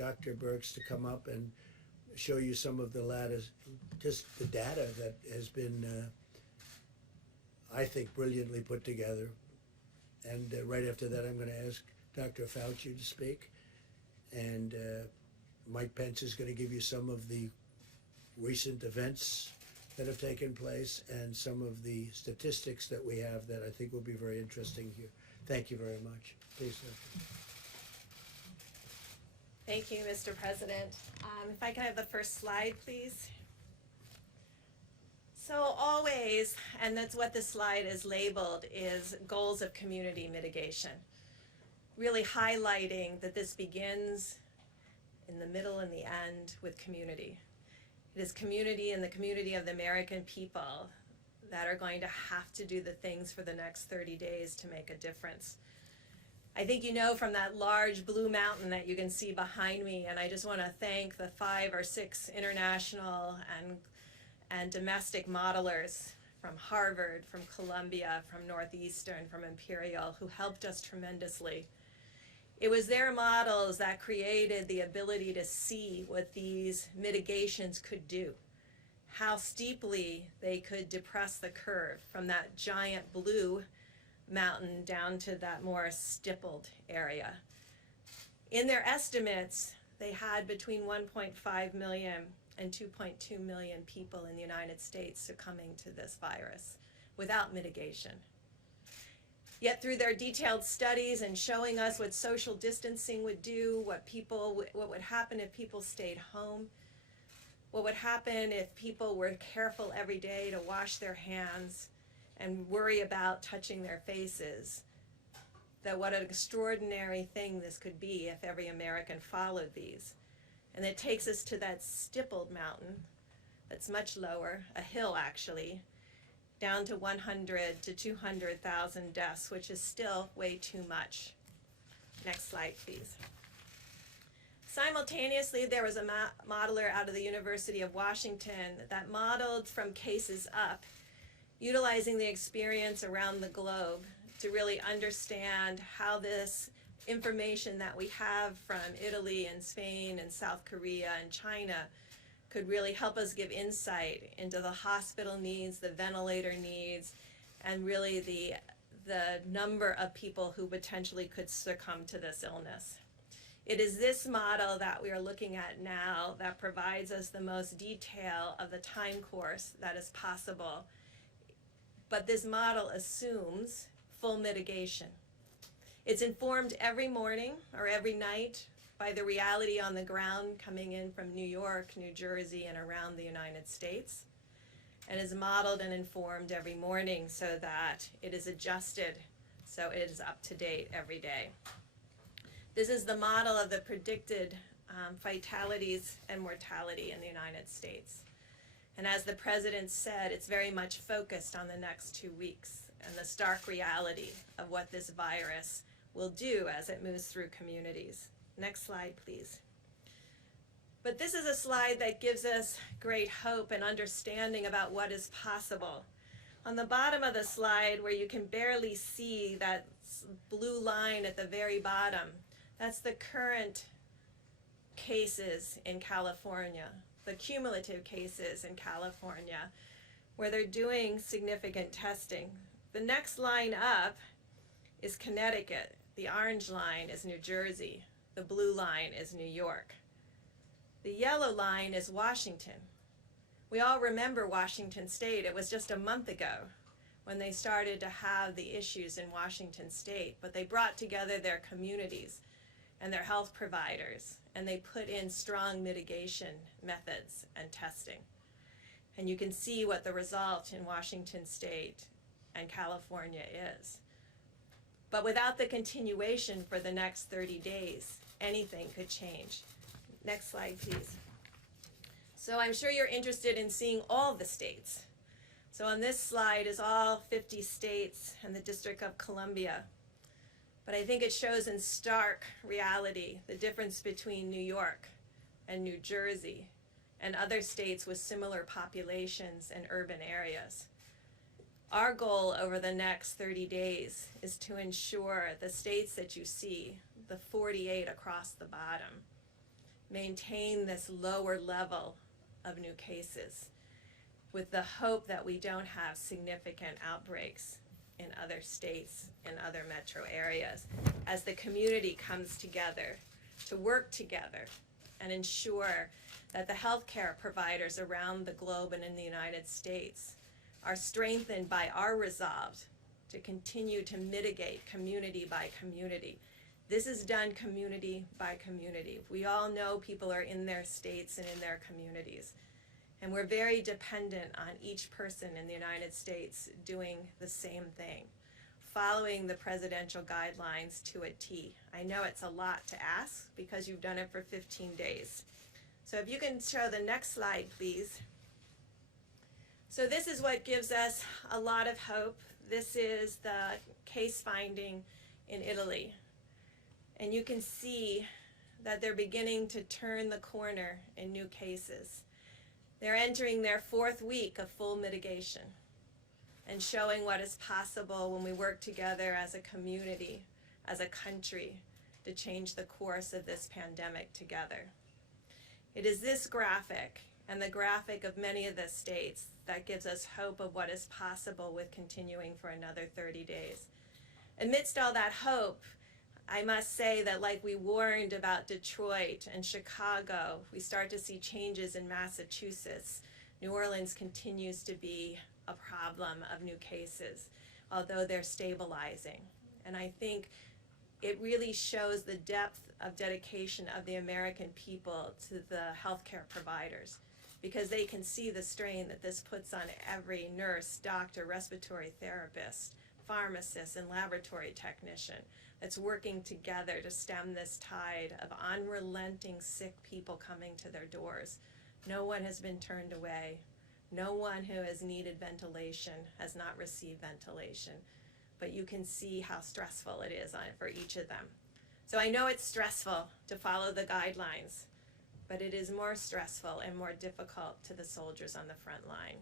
Dr. BIRX to come up and show you some of the latest, just the data that has been, I think, brilliantly put together. And right after that, I'm going to ask Dr. Fauci to speak. And Mike Pence is going to give you some of the recent events that have taken place and some of the statistics that we have that I think will be very interesting here. Thank you very much. Please, Dr. Thank you, Mr. President. If I can have the first slide, please. So always, and that's what this slide is labeled, is goals of community mitigation. Really highlighting that this begins in the middle and the end with community. It is community and the community of the American people that are going to have to do the things for the next 30 days to make a difference. I think you know from that large blue mountain that you can see behind me, and I just want to thank the 5 or 6 international and domestic modelers from Harvard, from Columbia, from Northeastern, from Imperial, who helped us tremendously. It was their models that created the ability to see what these mitigations could do, how steeply they could depress the curve from that giant blue mountain down to that more stippled area. In their estimates, they had between 1.5 million and 2.2 million people in the United States succumbing to this virus without mitigation. Yet through their detailed studies and showing us what social distancing would do, what would happen if people stayed home, what would happen if people were careful every day to wash their hands and worry about touching their faces, that what an extraordinary thing this could be if every American followed these. And it takes us to that stippled mountain that's much lower, a hill actually, down to 100 to 200,000 deaths, which is still way too much. Next slide, please. Simultaneously, there was a modeler out of the University of Washington that modeled from cases up, utilizing the experience around the globe to really understand how this information that we have from Italy and Spain and South Korea and China could really help us give insight into the hospital needs, the ventilator needs, and really the number of people who potentially could succumb to this illness. It is this model that we are looking at now that provides us the most detail of the time course that is possible. But this model assumes full mitigation. It's informed every morning or every night by the reality on the ground coming in from New York, New Jersey, and around the United States, and is modeled and informed every morning so that it is adjusted so it is up to date every day. This is the model of the predicted fatalities and mortality in the United States. And as the President said, it's very much focused on the next 2 weeks and the stark reality of what this virus will do as it moves through communities. Next slide, please. But this is a slide that gives us great hope and understanding about what is possible. On the bottom of the slide, where you can barely see that blue line at the very bottom, that's the current cases in California, the cumulative cases in California, where they're doing significant testing. The next line up is Connecticut. The orange line is New Jersey. The blue line is New York. The yellow line is Washington. We all remember Washington State. It was just a month ago when they started to have the issues in Washington State, but they brought together their communities and their health providers, and they put in strong mitigation methods and testing. And you can see what the result in Washington State and California is. But without the continuation for the next 30 days, anything could change. Next slide, please. So I'm sure you're interested in seeing all the states. So on this slide is all 50 states and the District of Columbia. But I think it shows in stark reality the difference between New York and New Jersey and other states with similar populations and urban areas. Our goal over the next 30 days is to ensure the states that you see, the 48 across the bottom, maintain this lower level of new cases with the hope that we don't have significant outbreaks in other states and other metro areas as the community comes together to work together and ensure that the healthcare providers around the globe and in the United States are strengthened by our resolve to continue to mitigate community by community. This is done community by community. We all know people are in their states and in their communities. And we're very dependent on each person in the United States doing the same thing, following the presidential guidelines to a T. I know it's a lot to ask because you've done it for 15 days. So if you can show the next slide, please. So this is what gives us a lot of hope. This is the case finding in Italy. And you can see that they're beginning to turn the corner in new cases. They're entering their 4th week of full mitigation and showing what is possible when we work together as a community, as a country, to change the course of this pandemic together. It is this graphic and the graphic of many of the states that gives us hope of what is possible with continuing for another 30 days. Amidst all that hope, I must say that like we warned about Detroit and Chicago, we start to see changes in Massachusetts. New Orleans continues to be a problem of new cases, although they're stabilizing. And I think it really shows the depth of dedication of the American people to the healthcare providers, because they can see the strain that this puts on every nurse, doctor, respiratory therapist, pharmacist, and laboratory technician that's working together to stem this tide of unrelenting sick people coming to their doors. No one has been turned away. No one who has needed ventilation has not received ventilation. But you can see how stressful it is for each of them. So I know it's stressful to follow the guidelines, but it is more stressful and more difficult to the soldiers on the front line.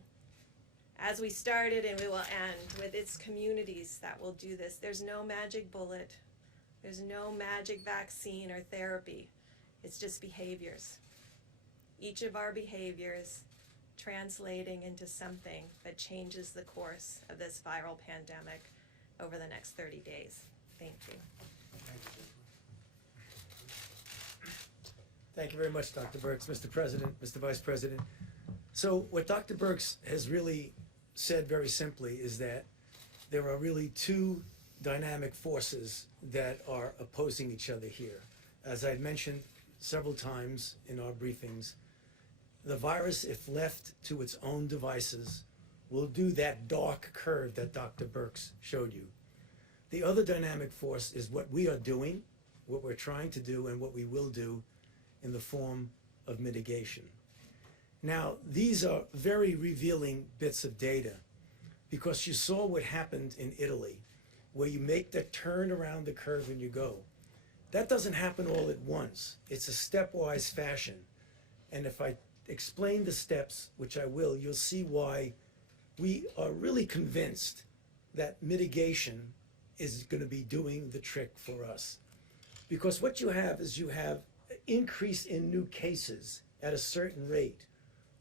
As we started, and we will end with its communities that will do this, there's no magic bullet. There's no magic vaccine or therapy. It's just behaviors. Each of our behaviors translating into something that changes the course of this viral pandemic over the next 30 days. Thank you. Thank you very much, Dr. Birx, Mr. President, Mr. Vice President. So what Dr. Birx has really said very simply is that there are really two dynamic forces that are opposing each other here. As I mentioned several times in our briefings, the virus, if left to its own devices, will do that dark curve that Dr. Birx showed you. The other dynamic force is what we are doing, what we're trying to do, and what we will do in the form of mitigation. Now, these are very revealing bits of data, because you saw what happened in Italy, where you make the turn around the curve and you go. That doesn't happen all at once. It's a stepwise fashion. And if I explain the steps, which I will, you'll see why we are really convinced that mitigation is going to be doing the trick for us. Because what you have is you have an increase in new cases at a certain rate.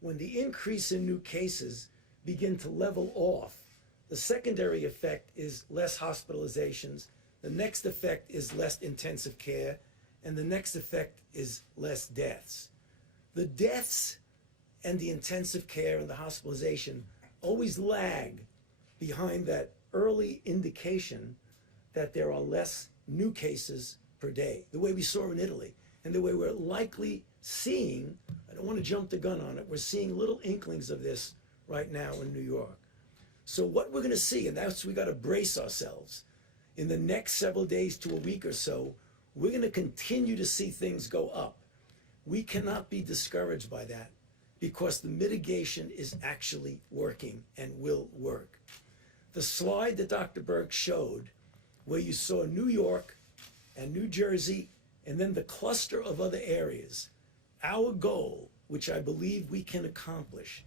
When the increase in new cases begin to level off, the secondary effect is less hospitalizations, the next effect is less intensive care, and the next effect is less deaths. The deaths and the intensive care and the hospitalization always lag behind that early indication that there are less new cases per day, the way we saw in Italy, and the way we're likely seeing, I don't want to jump the gun on it, we're seeing little inklings of this right now in New York. So what we're going to see, and that's we got to brace ourselves, in the next several days to a week or so, we're going to continue to see things go up. We cannot be discouraged by that, because the mitigation is actually working and will work. The slide that Dr. Birx showed, where you saw New York and New Jersey, and then the cluster of other areas, our goal, which I believe we can accomplish,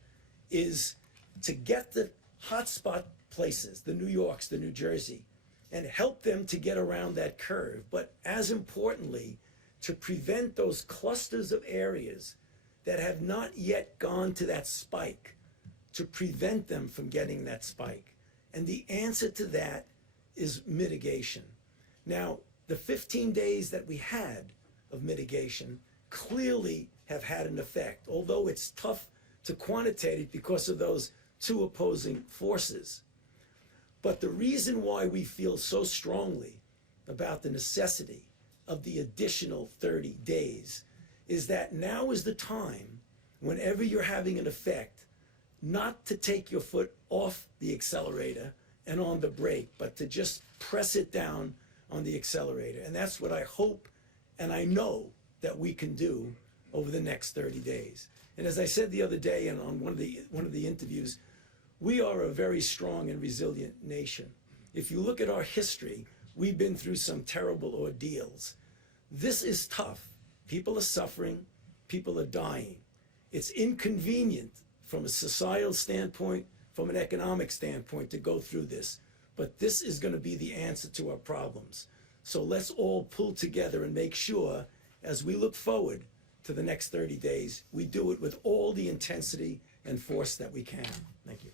is to get the hotspot places, the New Yorks, the New Jersey, and help them to get around that curve. But as importantly, to prevent those clusters of areas that have not yet gone to that spike, to prevent them from getting that spike. And the answer to that is mitigation. Now, the 15 days that we had of mitigation clearly have had an effect, although it's tough to quantitate it because of those two opposing forces. But the reason why we feel so strongly about the necessity of the additional 30 days is that now is the time, whenever you're having an effect, not to take your foot off the accelerator and on the brake, but to just press it down on the accelerator. And that's what I hope and I know that we can do over the next 30 days. And as I said the other day and on one of the interviews, we are a very strong and resilient nation. If you look at our history, we've been through some terrible ordeals. This is tough. People are suffering, people are dying. It's inconvenient from a societal standpoint, from an economic standpoint to go through this. But this is going to be the answer to our problems. So let's all pull together and make sure, as we look forward to the next 30 days, we do it with all the intensity and force that we can. Thank you.